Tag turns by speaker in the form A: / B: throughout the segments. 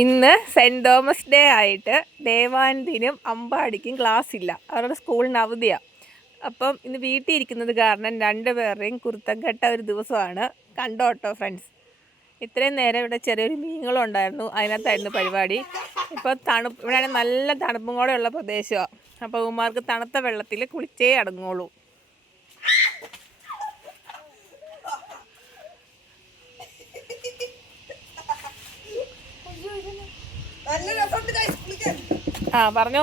A: ഇന്ന് saint Thomas day ആയിട്ട് ദേവാനന്ദിനും അമ്പാടിക്കും class ഇല്ല അവരുടെ സ്കൂളിന് അവധിയാണ് അപ്പം ഇന്ന് വീട്ടിൽ ഇരിക്കുന്നത് കാരണം രണ്ടുപേരുടെയും കുരുത്തം കെട്ട ഒരു ദിവസമാണ്. കണ്ടോ കേട്ടോ ഫ്രണ്ട്സ് ഇത്രയും നേരം ഇവിടെ ചെറിയൊരു മീനുകളുണ്ടായിരുന്നു അതിനകത്തായിരുന്നു പരിപാടി. ഇപ്പോൾ തണുപ്പ് ഇവിടെയാണ് നല്ല തണുപ്പും കൂടെ ഉള്ള പ്രദേശമാണ് അപ്പോൾ ഉമാർക്ക് തണുത്ത വെള്ളത്തിൽ കുളിച്ചേ അടങ്ങുള്ളൂ
B: നല്ല രസമുണ്ട് guys കുളിക്കാൻ.
A: ആ പറഞ്ഞോ.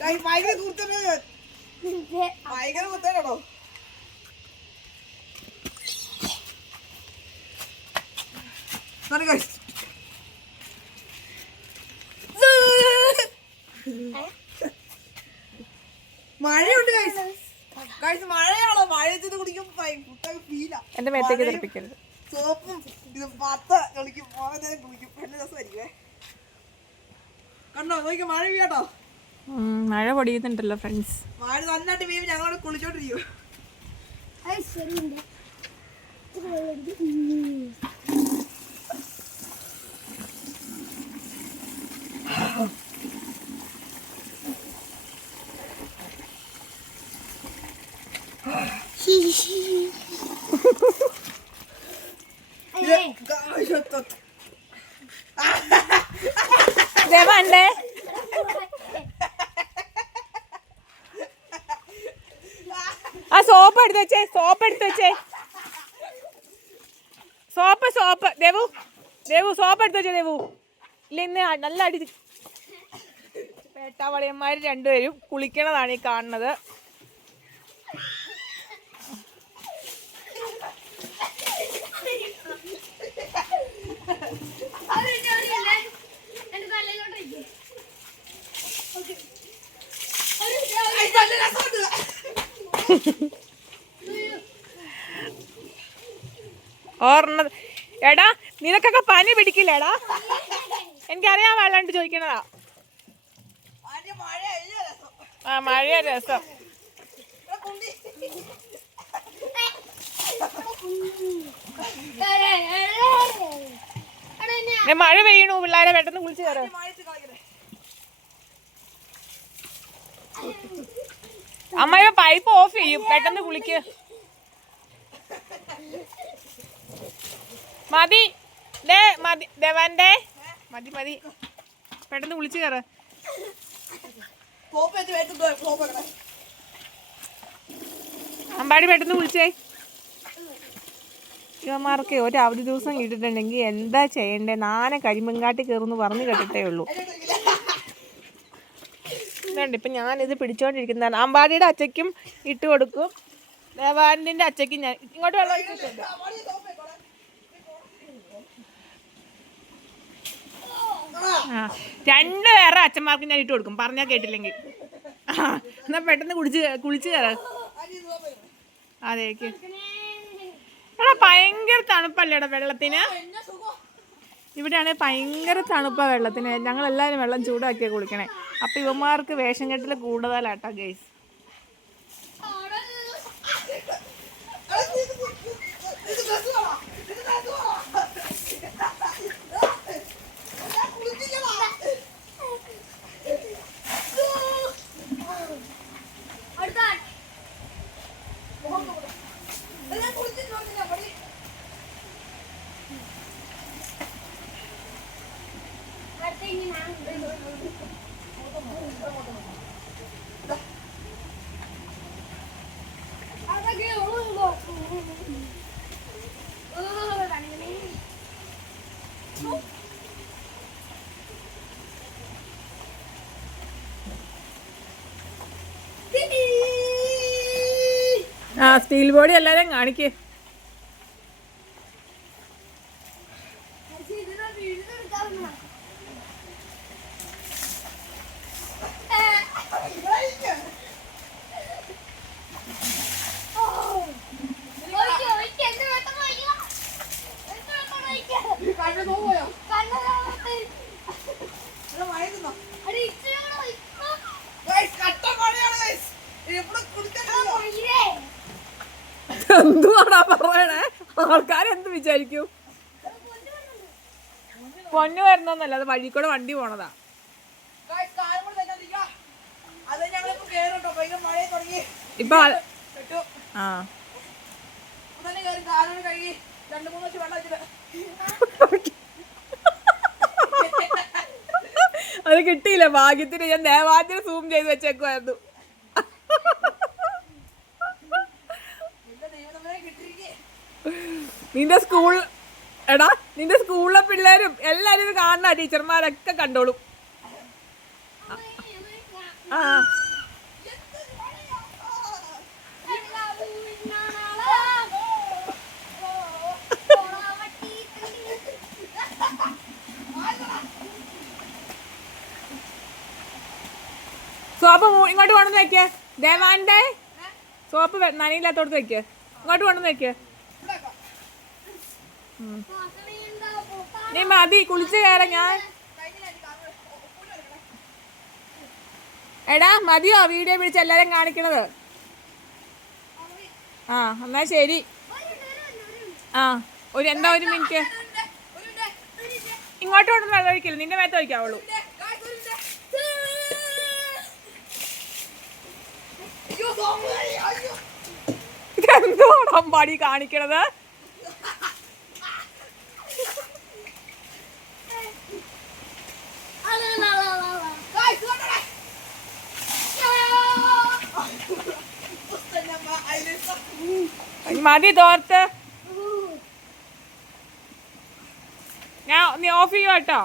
B: Guys, ഭയങ്കര ഭയങ്കര കുത്തനാണോ Sorry guys. മഴയുണ്ട് ഗൈസ് ഗൈസ് മഴയത്ത് കുടിക്കും ഫീലാ
A: എന്റെ മേത്തേക്ക് തെറിപ്പിക്കരുത്.
B: സോപ്പും ഇത് പത്ത കളിക്കും. മോഹനേരം കുളിക്കും. നല്ല രസമായിരിക്കുവേ. കണ്ടോ? നോക്കിക്കോ മഴ പെയ്യാട്ടോ.
A: മഴ പൊടിയുന്നുണ്ടല്ലോ ഫ്രണ്ട്സ്
B: മഴ നന്നായിട്ട് പെയ്യുമ്പോൾ കുളിച്ചോണ്ടിരിക്കും
A: ദേവാണ്ടേ ആ സോപ്പ് എടുത്ത് വെച്ചേ സോപ്പ് എടുത്ത് വെച്ചേ. Soap soap. Devu Devu soap എടുത്ത് വെച്ചേ ദേവു. ഇല്ല ഇന്ന് നല്ല അടി പേട്ടാവളിയന്മാർ രണ്ടുപേരും കുളിക്കണതാണ് ഈ കാണുന്നത്. എടാ നിനക്കൊക്കെ പനി പിടിക്കില്ലേടാ? എനിക്കറിയാൻ വേണ്ടാണ്ട് ചോദിക്കണതാ. ആ മഴയ രസം. മഴ പെയ്യണു പിള്ളേരെ പെട്ടെന്ന് കുളിച്ചു കയറ് അമ്മയുടെ പൈപ്പ് ഓഫ് ചെയ്യും പെട്ടെന്ന് കുളിക്ക്. മതി. ദേ മതി. ദേവാന്റെ മതി മതി. പെട്ടെന്ന് കുളിച്ചു കയറ അമ്പാടി പെട്ടെന്ന് വിളിച്ചേ ഇവന്മാർക്ക് ഒരു അവധി ദിവസം കിട്ടിയിട്ടുണ്ടെങ്കിൽ എന്താ ചെയ്യണ്ടേ? നാനെ കരിമ്പങ്കാട്ടി കയറുന്നു പറഞ്ഞു കേട്ടിട്ടേ ഉള്ളൂ. ഇതുണ്ട് ഇപ്പം ഞാനിത് പിടിച്ചോണ്ടിരിക്കുന്നതാണ്. അമ്പാടിയുടെ അച്ചയ്ക്കും ഇട്ട് കൊടുക്കും. ദേവാനന്ദിന്റെ അച്ചയ്ക്കും ഞാൻ ഇങ്ങോട്ട് വെള്ളം ഒഴിച്ചിട്ടുണ്ട്. ആ രണ്ട് വേറെ അച്ഛന്മാർക്ക് ഞാൻ ഇട്ട് കൊടുക്കും. പറഞ്ഞാൽ കേട്ടില്ലെങ്കിൽ. ആ എന്നാൽ പെട്ടെന്ന് കുളിച്ച് കുളിച്ച് കയറാം അതേക്ക് എടാ ഭയങ്കര തണുപ്പല്ലേടാ വെള്ളത്തിന്? ഇവിടെയാണെങ്കിൽ ഭയങ്കര തണുപ്പാണ് വെള്ളത്തിന്. ഞങ്ങളെല്ലാവരും വെള്ളം ചൂടാക്കിയാണ് കുളിക്കണേ. അപ്പൊ ഇവന്മാർക്ക് വേഷം കെട്ടിൽ കൂടുതലാട്ടോ ഗൈസ്
B: ഇത് dress വേണോ? ഇത് dress വേണോ? ഞാൻ കുളിച്ചില്ലടാ. ഞാൻ കുളിച്ചിട്ടില്ല പടി
A: ആ സ്റ്റീൽ ബോഡി എല്ലാവരും കാണിക്കേ
B: കണ്ണ് നോവുകയോ ഇവിടെ മഴയുന്നോ ഗൈസ് കട്ട മഴയാണ് ഗൈസ് എവിടെ കുളിക്കാൻ
A: എന്തുവാടാ പറയണേ? ആൾക്കാരെന്ത് വിചാരിക്കും? പൊന്നു വരുന്നൊന്നല്ല അത് വഴി കൂടെ വണ്ടി പോണതാ. ഇപ്പൊ. ആ
B: ഇപ്പൊ കേറി രണ്ട് മൂന്ന് വെച്ച് വെള്ളം വെച്ചിട്ട്.
A: അത് കിട്ടിയില്ല. ഭാഗ്യത്തിന് ഞാൻ ദേവാദ്യം സൂം ചെയ്ത് വെച്ചേക്കുമായിരുന്നു നിന്റെ സ്കൂൾ എടാ നിന്റെ സ്കൂളിലെ പിള്ളേരും എല്ലാരും ഇത് കാണണ ടീച്ചർമാരൊക്കെ കണ്ടോളും. ആ സോപ്പ് ഇങ്ങോട്ട് കൊണ്ടുവന്ന് വെക്ക്. ദേവാന്റെ സോപ്പ് നനയില്ലാത്തോടത്ത് വെക്ക്. ഇങ്ങോട്ട് കൊണ്ടുവന്ന് വെക്ക്. നീ മതി കുളിച്ച് കയറ ഞാൻ. എടാ മതിയോ? വീഡിയോ പിടിച്ച് എല്ലാരും കാണിക്കണത്. ആ എന്നാ ശരി. ആ ഒരു എന്താ ഒരു മിനിറ്റ്? ഇങ്ങോട്ട് കൊണ്ടുവന്ന് വെള്ളം ഒഴിക്കില്ല നിന്റെ മേത്ത് ഒഴിക്കാവുള്ളൂ ഇതെന്തോ അമ്പാടി കാണിക്കണത്? മതി തോർത്ത് ഞാൻ നീ ഓഫ് ചെയ്യുക കേട്ടോ.